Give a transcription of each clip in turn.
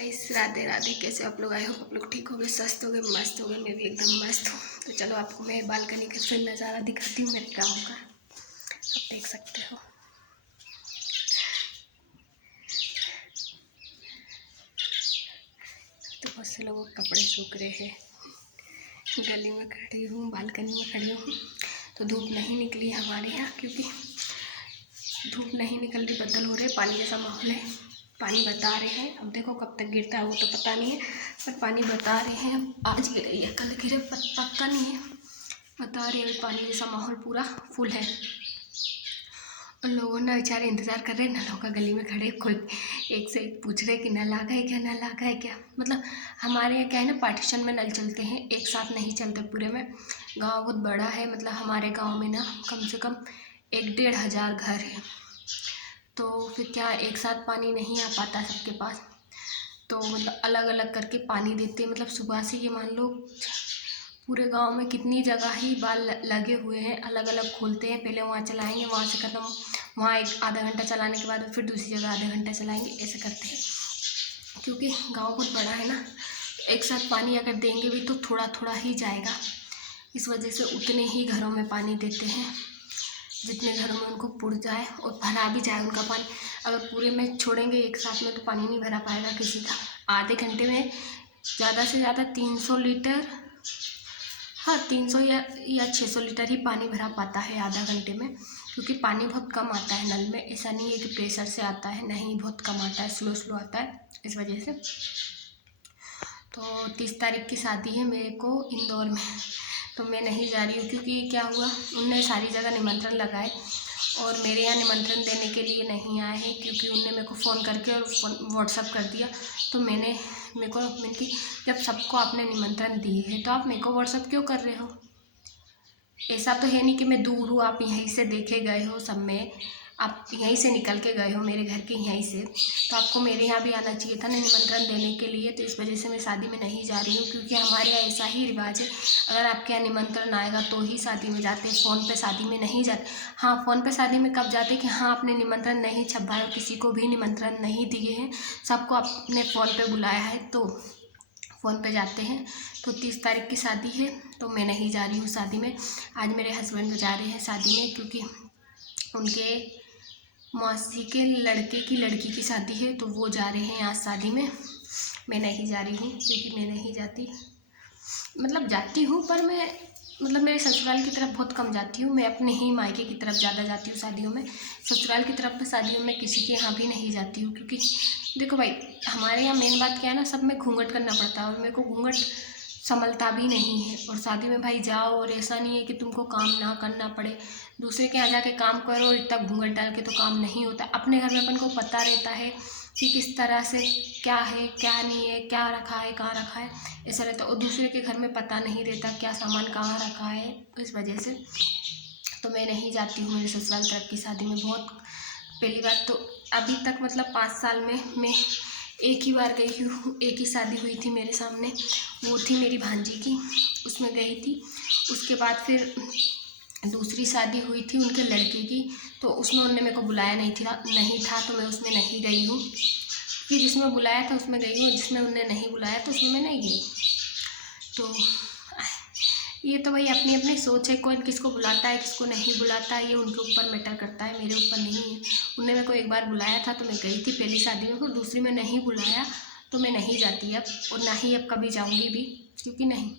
Guys Radhe Radhe. कैसे आप लोग? आए हो आप लोग ठीक हो गए, स्वस्थ हो गए, मस्त हो गए। मैं भी एकदम मस्त हूँ। तो चलो आपको मैं बालकनी का फिर नज़ारा दिखाती हूँ मेरे गाँव का। आप देख सकते हो। तो बहुत से लोगों के कपड़े सूख रहे हैं। गली में खड़ी हूँ, बालकनी में खड़ी हूँ। तो धूप नहीं निकली हमारे यहाँ, क्योंकि धूप नहीं निकल रही, बदल हो रहे, पानी जैसा माहौल है। पानी बता रहे हैं, अब देखो कब तक गिरता है वो तो पता नहीं है, पर पानी बता रहे हैं आज गिरे या कल गिरे पक्का नहीं है, बता रहे हैं। पानी जैसा माहौल पूरा फुल है। और लोगों ने बेचारे इंतज़ार कर रहे हैं, नलों का गली में खड़े, कोई एक से एक पूछ रहे कि नल आ गए क्या, नल आ गए क्या। मतलब हमारे यहाँ क्या है ना, पार्टीशन में नल चलते हैं, एक साथ नहीं चलते पूरे में। गाँव बहुत बड़ा है, मतलब हमारे गाँव में ना कम से कम 1-1.5 घर है। तो फिर क्या एक साथ पानी नहीं आ पाता सबके पास, तो मतलब अलग अलग करके पानी देते हैं। मतलब सुबह से ये मान लो पूरे गांव में कितनी जगह ही बाल लगे हुए हैं, अलग अलग खोलते हैं। पहले वहाँ चलाएंगे, वहाँ से ख़त्म, वहाँ एक आधा घंटा चलाने के बाद फिर दूसरी जगह आधा घंटा चलाएंगे, ऐसे करते हैं। क्योंकि गांव बहुत बड़ा है ना, एक साथ पानी अगर देंगे भी तो थोड़ा थोड़ा ही जाएगा। इस वजह से उतने ही घरों में पानी देते हैं जितने घरों में उनको पुर जाए और भरा भी जाए उनका पानी। अगर पूरे में छोड़ेंगे एक साथ में तो पानी नहीं भरा पाएगा किसी का। आधे घंटे में ज़्यादा से ज़्यादा 300 लीटर, हाँ 300 या 600 लीटर ही पानी भरा पाता है आधा घंटे में। क्योंकि पानी बहुत कम आता है नल में, ऐसा नहीं है कि प्रेशर से आता है, नहीं, बहुत कम आता है, स्लो स्लो आता है, इस वजह से। तो 30 तारीख की शादी है मेरे को इंदौर में, तो मैं नहीं जा रही हूँ। क्योंकि क्या हुआ, उनने सारी जगह निमंत्रण लगाए और मेरे यहाँ निमंत्रण देने के लिए नहीं आए हैं। क्योंकि उनने मेरे को फ़ोन करके और व्हाट्सअप कर दिया। तो मैंने कि जब सबको आपने निमंत्रण दिए हैं तो आप मेरे को व्हाट्सअप क्यों कर रहे हो? ऐसा तो है नहीं कि मैं दूर हूँ, आप यहीं से देखे गए हो, सब में आप यहीं से निकल के गए हो मेरे घर के यहीं से, तो आपको मेरे यहाँ भी आना चाहिए था ना निमंत्रण देने के लिए। तो इस वजह से मैं शादी में नहीं जा रही हूँ। क्योंकि हमारे यहाँ ऐसा ही रिवाज है, अगर आपके यहाँ निमंत्रण आएगा तो ही शादी में जाते हैं, फ़ोन पे शादी में नहीं जाते। हाँ, फ़ोन पे शादी में कब जाते कि हाँ आपने निमंत्रण नहीं छपवाया, किसी को भी निमंत्रण नहीं दिए हैं, सबको आपने फ़ोन पर बुलाया है तो फ़ोन पे जाते हैं। तो 30 तारीख की शादी है, तो मैं नहीं जा रही हूँ शादी में। आज मेरे हस्बैंड जा रहे हैं शादी में, क्योंकि उनके मौसी के लड़के की लड़की की शादी है, तो वो जा रहे हैं आज शादी में। मैं नहीं जा रही हूँ, क्योंकि मैं नहीं जाती, मतलब जाती हूँ पर मैं मतलब मेरे ससुराल की तरफ बहुत कम जाती हूँ। मैं अपने ही मायके की तरफ ज़्यादा जाती हूँ शादियों में। ससुराल की तरफ में शादियों में किसी के यहाँ भी नहीं जाती हूँ। क्योंकि देखो भाई, हमारे यहाँ मेन बात क्या है ना, सब में घूंघट करना पड़ता है और मेरे को घूंघट संभलता भी नहीं है। और शादी में भाई जाओ और ऐसा नहीं है कि तुमको काम ना करना पड़े, दूसरे के यहाँ जाके काम करो और इतना घूंघट डाल के तो काम नहीं होता। अपने घर में अपन को पता रहता है कि किस तरह से क्या है क्या नहीं है, क्या रखा है कहाँ रखा है, ऐसा रहता है। और दूसरे के घर में पता नहीं रहता क्या सामान कहाँ रखा है, इस वजह से तो मैं नहीं जाती हूँ मेरे ससुराल तरफ की शादी में। बहुत पहली बात तो अभी तक मतलब 5 साल में मैं एक ही बार गई हूँ, एक ही शादी हुई थी मेरे सामने, वो थी मेरी भांजी की, उसमें गई थी। उसके बाद फिर दूसरी शादी हुई थी उनके लड़के की, तो उसमें उन्होंने मेरे को बुलाया नहीं था, तो मैं उसमें नहीं गई हूँ। कि जिसमें बुलाया था उसमें गई हूँ, जिसमें उन्होंने नहीं बुलाया तो उसमें मैं नहीं गई। तो ये तो भाई अपनी अपनी सोच है, कौन किसको बुलाता है किसको नहीं बुलाता है, ये उनके ऊपर मैटर करता है, मेरे ऊपर नहीं है। उन्होंने मेरे को एक बार बुलाया था तो मैं गई थी पहली शादी में, फिर दूसरी में नहीं बुलाया तो मैं नहीं जाती अब, और ना ही अब कभी जाऊँगी भी। क्योंकि नहीं,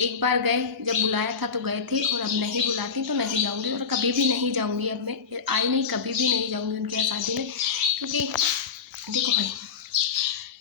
एक बार गए जब बुलाया था तो गए थे, और अब नहीं बुलाती तो नहीं जाऊँगी, और कभी भी नहीं जाऊँगी। अब मैं आई नहीं, कभी भी नहीं जाऊँगी उनके यहाँ शादी में। क्योंकि देखो भाई,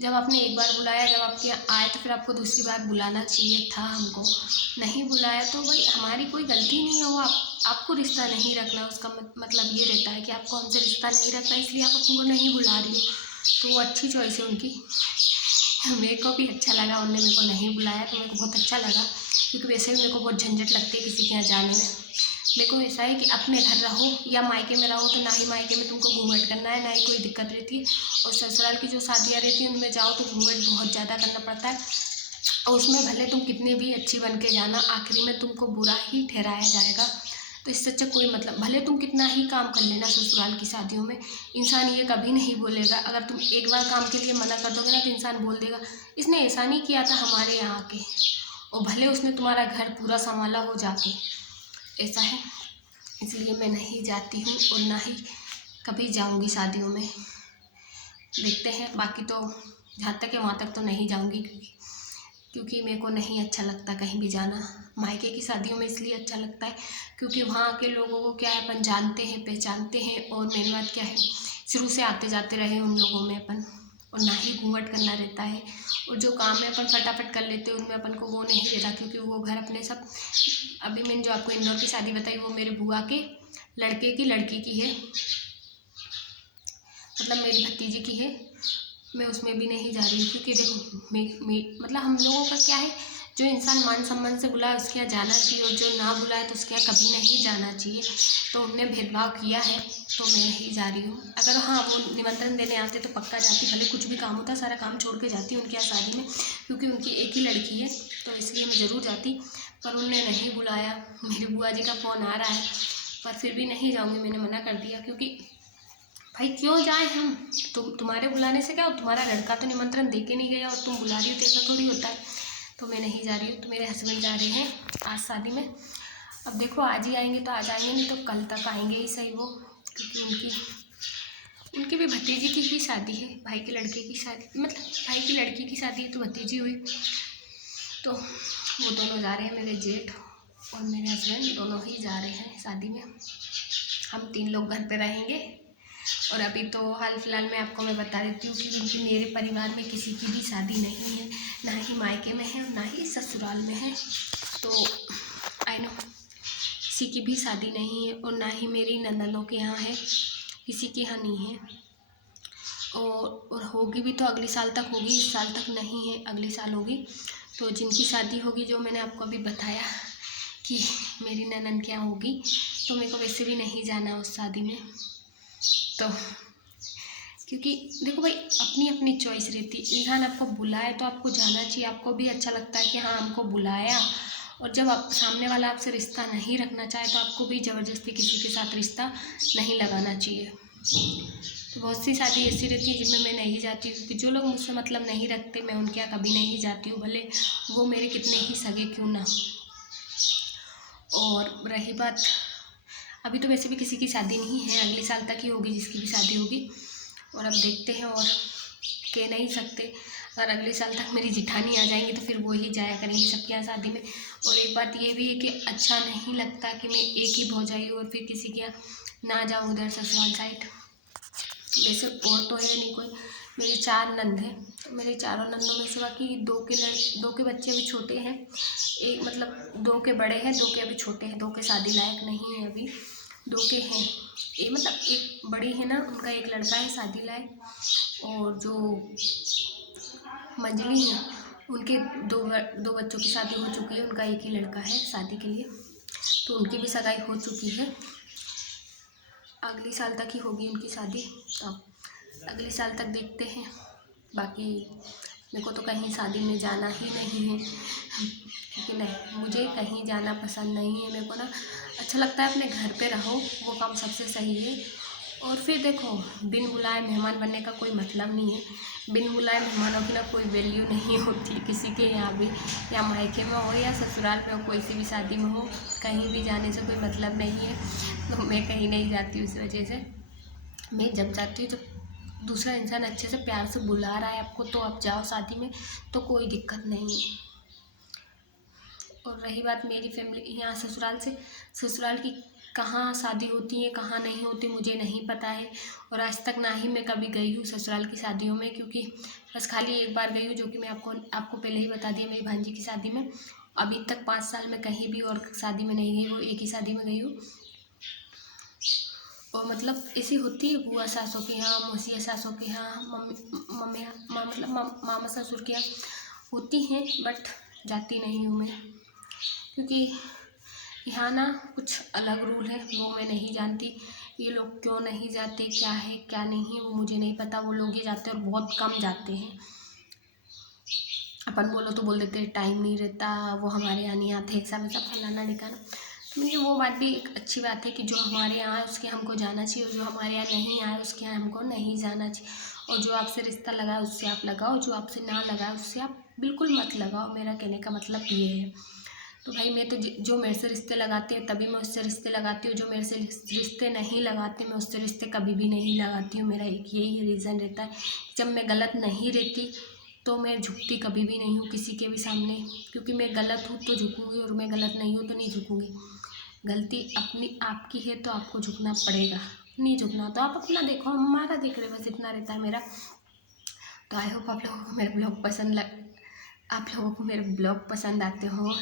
जब आपने एक बार बुलाया, जब आपके यहाँ आए तो फिर आपको दूसरी बार बुलाना चाहिए था। हमको नहीं बुलाया तो भाई हमारी कोई गलती नहीं है, वो आपको रिश्ता नहीं रखना, उसका मतलब ये रहता है कि आपको हमसे रिश्ता नहीं रखना, इसलिए आप उनको नहीं बुला रही हो। तो वो अच्छी चॉइस है उनकी। मेरे को भी अच्छा लगा, उनने मेरे को नहीं बुलाया तो मेरे को बहुत अच्छा लगा। क्योंकि वैसे भी मेरे को बहुत झंझट लगती है किसी के यहाँ जाने में। मेरे को ऐसा है कि अपने घर रहो या मायके में रहो, तो ना ही मायके में तुमको घूंघट करना है, ना ही कोई दिक्कत रहती है। और ससुराल की जो शादियाँ रहती हैं उनमें जाओ तो घूंघट बहुत ज़्यादा करना पड़ता है, और उसमें भले तुम कितनी भी अच्छी बन के जाना, आखिरी में तुमको बुरा ही ठहराया जाएगा। तो इससे अच्छा कोई मतलब, भले तुम कितना ही काम कर लेना ससुराल की शादियों में, इंसान ये कभी नहीं बोलेगा। अगर तुम एक बार काम के लिए मना कर दोगे ना तो इंसान बोल देगा इसने ऐसा नहीं किया था हमारे यहाँ आके, और भले उसने तुम्हारा घर पूरा संभाला हो जाके, ऐसा है। इसलिए मैं नहीं जाती हूँ और ना ही कभी जाऊँगी शादियों में। देखते हैं, बाकी तो जहाँ तक है वहाँ तक तो नहीं जाऊँगी, क्योंकि मेरे को नहीं अच्छा लगता कहीं भी जाना। मायके की शादियों में इसलिए अच्छा लगता है क्योंकि वहाँ के लोगों को क्या है, अपन जानते हैं पहचानते हैं, और मेन बात क्या है, शुरू से आते जाते रहे उन लोगों में अपन, और ना ही घूंघट करना रहता है, और जो काम है अपन फटाफट कर लेते हैं, उनमें अपन को वो नहीं रहता, क्योंकि वो घर अपने सब। अभी मैंने जो आपको इंदौर की शादी बताई वो मेरे बुआ के लड़के की लड़की की है, मतलब मेरी भतीजी की है। मैं उसमें भी नहीं जा रही हूँ क्योंकि देखो मतलब हम लोगों का क्या है, जो इंसान मान सम्मान से बुलाए उसके यहाँ जाना चाहिए, और जो ना बुलाए तो उसके यहाँ कभी नहीं जाना चाहिए। तो उनने भेदभाव किया है तो मैं नहीं जा रही हूँ। अगर हाँ वो निमंत्रण देने आते तो पक्का जाती, भले कुछ भी काम होता सारा काम छोड़ के जाती उनके यहाँ शादी में, क्योंकि उनकी एक ही लड़की है तो इसलिए मैं ज़रूर जाती। पर उनने नहीं बुलाया। मेरी बुआ जी का फ़ोन आ रहा है पर फिर भी नहीं जाऊँगी, मैंने मना कर दिया, क्योंकि भाई क्यों जाए हम, तुम्हारे बुलाने से क्या हो, तुम्हारा लड़का तो निमंत्रण दे के नहीं गया और तुम बुला रही हो तो ऐसा थोड़ी होता है। तो मैं नहीं जा रही हूँ। तो मेरे हस्बैंड जा रहे हैं आज शादी में। अब देखो आज ही आएंगे तो आज आएंगे, नहीं तो कल तक आएंगे ही सही वो, क्योंकि उनकी भी भतीजी की ही शादी है, भाई के लड़के की शादी, मतलब भाई की लड़की की शादी है तो भतीजी हुई। तो वो दोनों जा रहे हैं, मेरे जेठ और मेरे हस्बैंड दोनों ही जा रहे हैं शादी में। हम 3 लोग घर पे रहेंगे। और अभी तो हाल फिलहाल में आपको मैं बता देती हूँ कि मेरे परिवार में किसी की भी शादी नहीं है, ना ही मायके में है और ना ही ससुराल में है। तो आई नो किसी की भी शादी नहीं है, और ना ही मेरी ननदों के यहाँ है, किसी के यहाँ नहीं है। और होगी भी तो अगले साल तक होगी, इस साल तक नहीं है, अगले साल होगी। तो जिनकी शादी होगी, जो मैंने आपको अभी बताया कि मेरी ननद के यहाँ होगी, तो मेरे को वैसे भी नहीं जाना उस शादी में। तो क्योंकि देखो भाई अपनी अपनी चॉइस रहती है, इंसान आपको बुलाए तो आपको जाना चाहिए, आपको भी अच्छा लगता है कि हाँ हमको बुलाया। और जब आप सामने वाला आपसे रिश्ता नहीं रखना चाहे तो आपको भी ज़बरदस्ती किसी के साथ रिश्ता नहीं लगाना चाहिए। तो बहुत सी शादी ऐसी रहती है जिनमें मैं नहीं जाती हूँ, क्योंकि जो लोग मुझसे मतलब नहीं रखते मैं उनके यहाँ कभी नहीं जाती हूँ, भले वो मेरे कितने ही सगे क्यों ना। और रही बात, अभी तो वैसे भी किसी की शादी नहीं है, अगले साल तक ही होगी जिसकी भी शादी होगी। और अब देखते हैं, और कह नहीं सकते, अगर अगले साल तक मेरी जिठानी आ जाएंगी तो फिर वो ही जाया करेंगी सबके यहाँ शादी में। और एक बात ये भी है कि अच्छा नहीं लगता कि मैं एक ही भौजाई हूँ और फिर किसी के यहाँ ना जाऊँ उधर ससुराल साइड। वैसे और तो है नहीं कोई, मेरी 4 नंद हैं, तो मेरे चारों नंदों में से बाकी 2 के बच्चे अभी छोटे हैं, एक मतलब 2 के बड़े हैं, 2 के अभी छोटे हैं, 2 के शादी लायक नहीं है अभी, 2 के हैं। ये मतलब एक बड़ी है ना, उनका एक लड़का है शादी लायक, और जो मंजली है उनके दो बच्चों की शादी हो चुकी है, उनका एक ही लड़का है शादी के लिए, तो उनकी भी सगाई हो चुकी है। अगले साल तक ही होगी उनकी शादी, अब अगले साल तक देखते हैं। बाकी मेरे को तो कहीं शादी में जाना ही नहीं है, क्योंकि नहीं, मुझे कहीं जाना पसंद नहीं है। मेरे को ना अच्छा लगता है अपने घर पे रहो, वो काम सबसे सही है। और फिर देखो बिन बुलाए मेहमान बनने का कोई मतलब नहीं है, बिन बुलाए मेहमानों की ना कोई वैल्यू नहीं होती किसी के यहाँ भी, या मायके में हो या ससुराल में हो, कोई सी भी शादी में हो, कहीं भी जाने से कोई मतलब नहीं है। तो मैं कहीं नहीं जाती हूँ, इस वजह से मैं जब जाती हूँ तो दूसरा इंसान अच्छे से प्यार से बुला रहा है आपको तो आप जाओ शादी में, तो कोई दिक्कत नहीं है। और रही बात मेरी फैमिली यहाँ ससुराल की कहाँ शादी होती है कहाँ नहीं होती मुझे नहीं पता है, और आज तक ना ही मैं कभी गई हूँ ससुराल की शादियों में, क्योंकि बस खाली एक बार गई हूँ, जो कि मैं आपको पहले ही बता दिया, मेरी भांजी की शादी में। अभी तक 5 साल में कहीं भी और शादी में नहीं गई, वो एक ही शादी में गई हूँ। और मतलब ऐसी होती है बुआ सासों के यहाँ, मौसिया सासों के यहाँ, मम्मी मतलब मामा ससुर के यहाँ होती हैं, बट जाती नहीं हूँ मैं, क्योंकि यहाँ ना कुछ अलग रूल है, वो मैं नहीं जानती। ये लोग क्यों नहीं जाते, क्या है क्या नहीं है वो मुझे नहीं पता, वो लोग ही जाते हैं और बहुत कम जाते हैं। अपन बोलो तो बोल देते हैं टाइम नहीं रहता, वो हमारे यहाँ नहीं आते, ऐसा वैसा फलाना ढिकाना। तो मुझे वो बात भी एक अच्छी बात है कि जो हमारे यहाँ है उसके हमको जाना चाहिए, और जो हमारे यहाँ नहीं आए उसके यहाँ हमको नहीं जाना चाहिए। और जो आपसे रिश्ता लगा है उससे आप लगाओ, जो आपसे ना लगा है उससे आप बिल्कुल मत लगाओ। मेरा कहने का मतलब ये है। तो भाई मैं तो जो मेरे से रिश्ते लगाते हैं तभी मैं उससे रिश्ते लगाती हूँ, जो मेरे से रिश्ते नहीं लगाते मैं उससे रिश्ते कभी भी नहीं लगाती हूँ। मेरा एक यही रीज़न रहता है, जब मैं गलत नहीं रहती तो मैं झुकती कभी भी नहीं हूँ किसी के भी सामने, क्योंकि मैं गलत हूँ तो झुकूँगी और मैं गलत नहीं हूँ तो नहीं झुकूँगी। गलती अपनी आपकी है तो आपको झुकना पड़ेगा, नहीं झुकना तो आप अपना देखो, हमारा देख रहे, बस इतना रहता है मेरा। तो आई होप आप लोगों को मेरे ब्लॉग पसंद आते हो,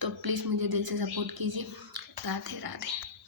तो प्लीज़ मुझे दिल से सपोर्ट कीजिए। राधे राधे।